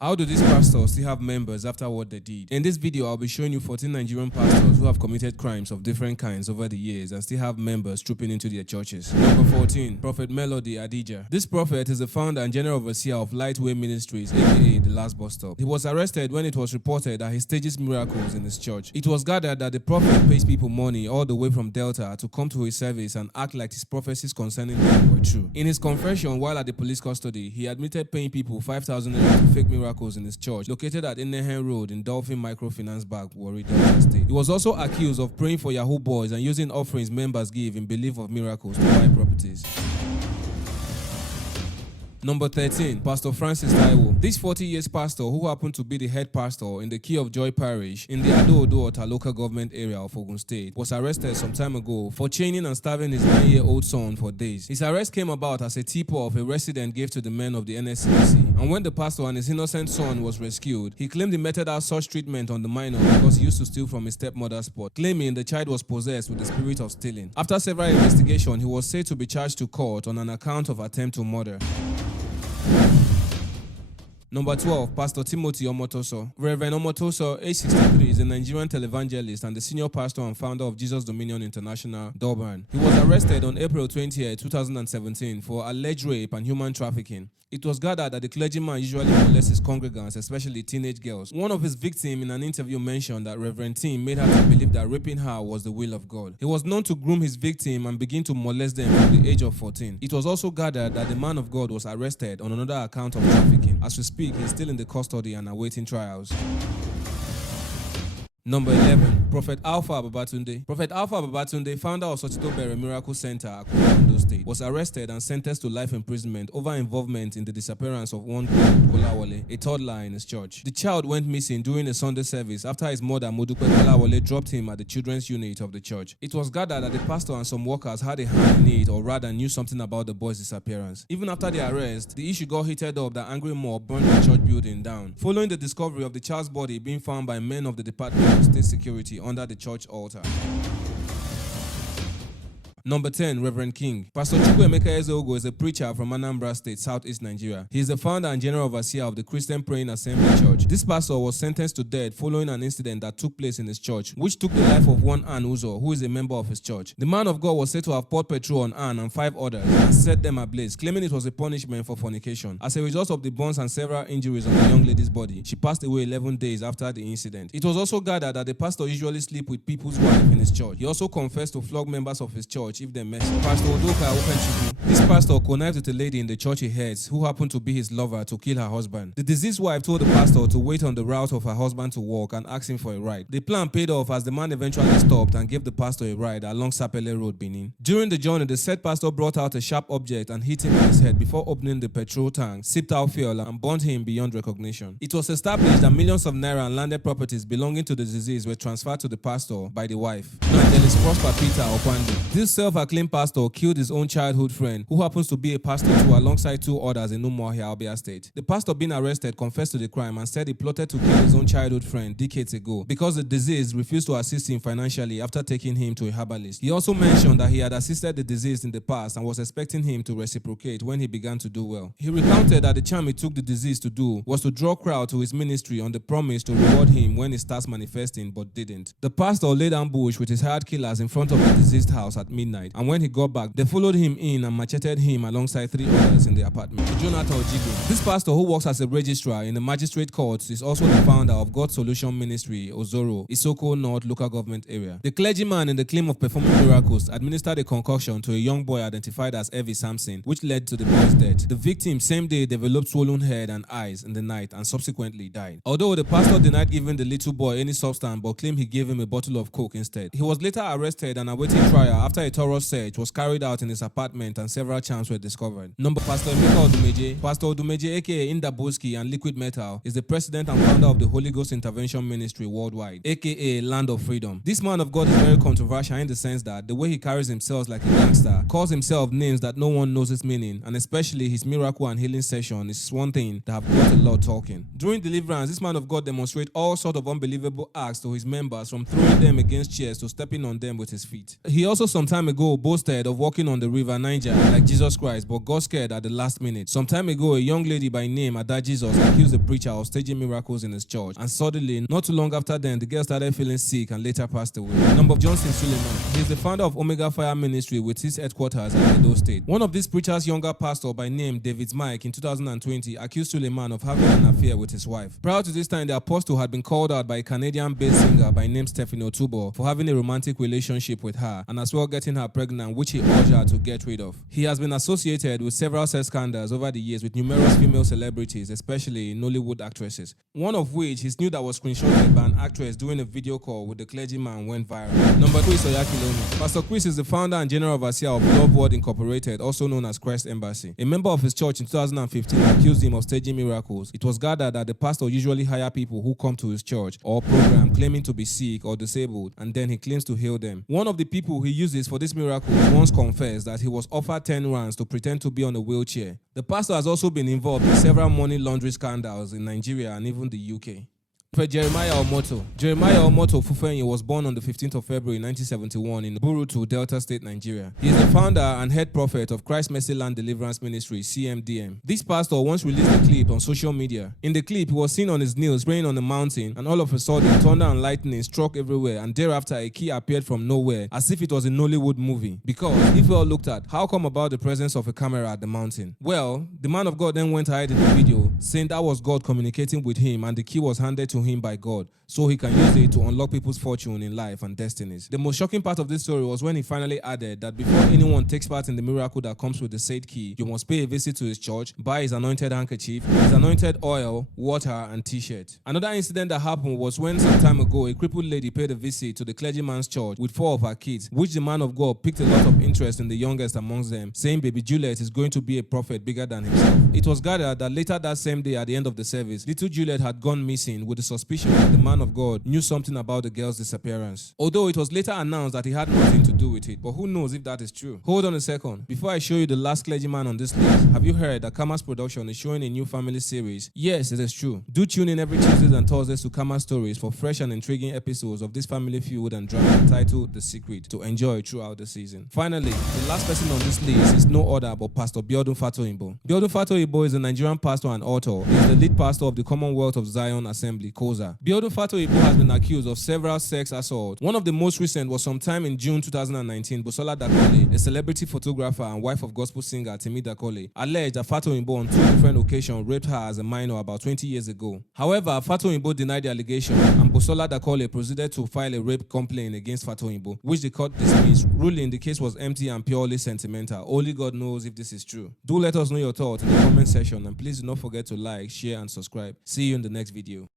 How do these pastors still have members after what they did? In this video, I'll be showing you 14 Nigerian pastors who have committed crimes of different kinds over the years and still have members trooping into their churches. Number 14, Prophet Melody Adija. This prophet is the founder and general overseer of Lightway Ministries, aka The Last Bus Stop. He was arrested when it was reported that he stages miracles in his church. It was gathered that the prophet pays people money all the way from Delta to come to his service and act like his prophecies concerning them were true. In his confession while at the police custody, he admitted paying people 5,000 naira to fake miracles in his church located at Inehen Road in Dolphin Microfinance Bank, Warri, Delta State. He was also accused of praying for Yahoo boys and using offerings members give in belief of miracles to buy properties. Number 13, Pastor Francis Taiwo. This 40 years pastor, who happened to be the head pastor in the Key of Joy Parish in the Ado-Odo-Ota local government area of Ogun State, was arrested some time ago for chaining and starving his 9-year-old son for days. His arrest came about as a tip-off a resident gave to the men of the NSCDC, and when the pastor and his innocent son was rescued, he claimed he meted out such treatment on the minor because he used to steal from his stepmother's pot, claiming the child was possessed with the spirit of stealing. After several investigations, he was said to be charged to court on an account of attempt to murder. Number 12, Pastor Timothy Omotoso. Reverend Omotoso, age 63, is a Nigerian televangelist and the senior pastor and founder of Jesus Dominion International, Durban. He was arrested on April 20, 2017 for alleged rape and human trafficking. It was gathered that the clergyman usually molests his congregants, especially teenage girls. One of his victims in an interview mentioned that Reverend Tim made her to believe that raping her was the will of God. He was known to groom his victim and begin to molest them from the age of 14. It was also gathered that the man of God was arrested on another account of trafficking. As we speak, he is still in the custody and awaiting trials. Number 11, Prophet Alpha Babatunde. Prophet Alpha Babatunde, founder of Sotitobere Miracle Center, Akure, Ondo State, was arrested and sentenced to life imprisonment over involvement in the disappearance of one Kolawole, a toddler in his church. The child went missing during a Sunday service after his mother, Modupe Kolawole, dropped him at the children's unit of the church. It was gathered that the pastor and some workers had a hand in it, or rather knew something about the boy's disappearance. Even after the arrest, the issue got heated up that angry mob burned the church building down, following the discovery of the child's body being found by men of the Department of State Security under the church altar. Number 10, Reverend King. Pastor Chukwuemeka Ezeogo is a preacher from Anambra State, Southeast Nigeria. He is the founder and general overseer of the Christian Praying Assembly Church. This pastor was sentenced to death following an incident that took place in his church, which took the life of one Ann Uzo, who is a member of his church. The man of God was said to have poured petrol on Ann and 5 others and set them ablaze, claiming it was a punishment for fornication. As a result of the burns and several injuries on the young lady's body, she passed away 11 days after the incident. It was also gathered that the pastor usually slept with people's wives in his church. He also confessed to flog members of his church if they messed up. Pastor Odoka Openchukwu. This pastor connived with a lady in the church he heads who happened to be his lover to kill her husband. The deceased wife told the pastor to wait on the route of her husband to walk and ask him for a ride. The plan paid off as the man eventually stopped and gave the pastor a ride along Sapele Road, Benin. During the journey, the said pastor brought out a sharp object and hit him in his head before opening the petrol tank, sipped out fuel, and burnt him beyond recognition. It was established that millions of naira and landed properties belonging to the deceased were transferred to the pastor by the wife, Evangelist Prosper Peter Okwandi. This self-acclaimed pastor killed his own childhood friend, who happens to be a pastor too, alongside 2 others in Umuahia, Abia State. The pastor, being arrested, confessed to the crime and said he plotted to kill his own childhood friend decades ago because the deceased refused to assist him financially after taking him to a herbalist. He also mentioned that he had assisted the deceased in the past and was expecting him to reciprocate when he began to do well. He recounted that the charm he took the deceased to do was to draw crowd to his ministry on the promise to reward him when he starts manifesting, but didn't. The pastor laid ambush with his hired killers in front of the deceased house at midnight, and when he got back, they followed him in and macheted him alongside 3 others in the apartment. Jonathan Ojigo. This pastor, who works as a registrar in the magistrate courts, is also the founder of God's Solution Ministry, Ozoro, Isoko North local government area. The clergyman, in the claim of performing miracles, administered a concoction to a young boy identified as Evie Sampson, which led to the boy's death. The victim same day developed swollen head and eyes in the night and subsequently died. Although the pastor denied giving the little boy any substance but claimed he gave him a bottle of coke instead. He was later arrested and awaiting trial after a thorough search was carried out in his apartment and several charms were discovered. Number Pastor Emeka Odumeje. Pastor Odumeje, aka Indaboski and Liquid Metal, is the president and founder of the Holy Ghost Intervention Ministry worldwide, aka Land of Freedom. This man of God is very controversial in the sense that the way he carries himself like a gangster, calls himself names that no one knows its meaning, and especially his miracle and healing session is one thing that have got a lot talking. During deliverance, this man of God demonstrates all sorts of unbelievable acts to his members, from throwing them against chairs to stepping on them with his feet. He also sometimes time ago boasted of walking on the river Niger like Jesus Christ, but got scared at the last minute. Some time ago, a young lady by name Ada Jesus accused the preacher of staging miracles in his church, and suddenly, not too long after then, the girl started feeling sick and later passed away. Number Johnson Suleiman. He is the founder of Omega Fire Ministry with his headquarters at Edo State. One of these preachers' younger pastor by name David Mike in 2020 accused Suleiman of having an affair with his wife. Prior to this time, the apostle had been called out by a Canadian-based singer by name Stephanie Otubo for having a romantic relationship with her and as well getting her pregnant, which he urged her to get rid of. He has been associated with several sex scandals over the years with numerous female celebrities, especially Nollywood actresses, one of which his nude that was screenshotted by an actress during a video call with the clergyman went viral. Number 3 is Oyakilomi. Pastor Chris is the founder and general overseer of Love World Incorporated, also known as Christ Embassy. A member of his church in 2015 accused him of staging miracles. It was gathered that the pastor usually hire people who come to his church or program claiming to be sick or disabled, and then he claims to heal them. One of the people he uses for this miracle once confessed that he was offered 10 rands to pretend to be on a wheelchair. The pastor has also been involved in several money laundering scandals in Nigeria and even the UK. Jeremiah Omoto. Jeremiah Omoto Fufenyi was born on the 15th of February 1971 in Burutu, Delta State, Nigeria. He is the founder and head prophet of Christ Mercy Land Deliverance Ministry, CMDM. This pastor once released a clip on social media. In the clip, he was seen on his knees praying on a mountain, and all of a sudden, thunder and lightning struck everywhere, and thereafter a key appeared from nowhere as if it was a Nollywood movie. Because, if we all looked at, how come about the presence of a camera at the mountain? Well, the man of God then went ahead in the video, saying that was God communicating with him and the key was handed to him by God, so he can use it to unlock people's fortune in life and destinies. The most shocking part of this story was when he finally added that before anyone takes part in the miracle that comes with the said key, you must pay a visit to his church, buy his anointed handkerchief, his anointed oil, water, and t-shirt. Another incident that happened was when some time ago a crippled lady paid a visit to the clergyman's church with 4 of her kids, which the man of God picked a lot of interest in the youngest amongst them, saying baby Juliet is going to be a prophet bigger than himself. It was gathered that later that same day at the end of the service, little Juliet had gone missing with the suspicion that the man of God knew something about the girl's disappearance. Although it was later announced that he had nothing to do with it, but who knows if that is true. Hold on a second. Before I show you the last clergyman on this list, have you heard that Khama's production is showing a new family series? Yes, it is true. Do tune in every Tuesdays and Thursdays to Khama Stories for fresh and intriguing episodes of this family feud and drama entitled The Secret to enjoy throughout the season. Finally, the last person on this list is no other but Pastor Biodun Fatoyinbo. Biodun Fatoyinbo is a Nigerian pastor and author. He is the lead pastor of the Commonwealth of Zion Assembly, COZA. Biodun Fatoyinbo has been accused of several sex assaults. One of the most recent was sometime in June 2019. Busola Dakole, a celebrity photographer and wife of gospel singer Timi Dakole, alleged that Fatoyinbo on 2 different occasions raped her as a minor about 20 years ago. However, Fatoyinbo denied the allegation, and Busola Dakole proceeded to file a rape complaint against Fatoyinbo, which the court dismissed, ruling the case was empty and purely sentimental. Only God knows if this is true. Do let us know your thoughts in the comment section, and please do not forget to like, share, and subscribe. See you in the next video.